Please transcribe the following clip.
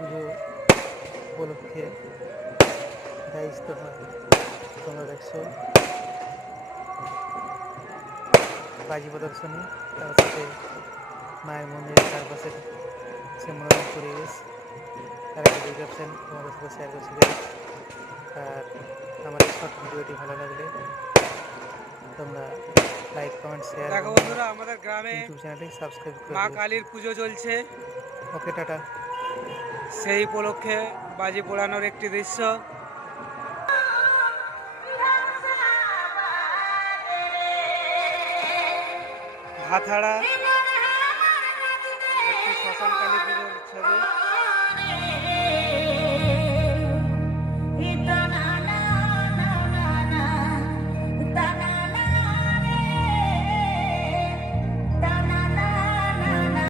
পুজো উপলক্ষে দায়িত্ব হয়। তোমরা দেখছো বাজি প্রদর্শনী, তার সাথে মায়ের মন্দিরের চারপাশের সে মনোরম পরিবেশ, তার একটা রিসেপশন তোমাদের সাথে শেয়ার করছি। আর আমার এই শর্ট ভিডিওটি ভালো লাগলে তোমরা লাইক, কমেন্ট, শেয়ার দেখো এবং বন্ধুরা, আমাদের গ্রামে ইউটিউব চ্যানেলটি সাবস্ক্রাইব করে মা দিও। কালীর পুজো চলছে। ওকে, টাটা। সেই উপলক্ষে বাজি পোড়ানোর একটি দৃশ্য। ভাথাড়া একটি শ্মশান কালী পুজোর ছবি।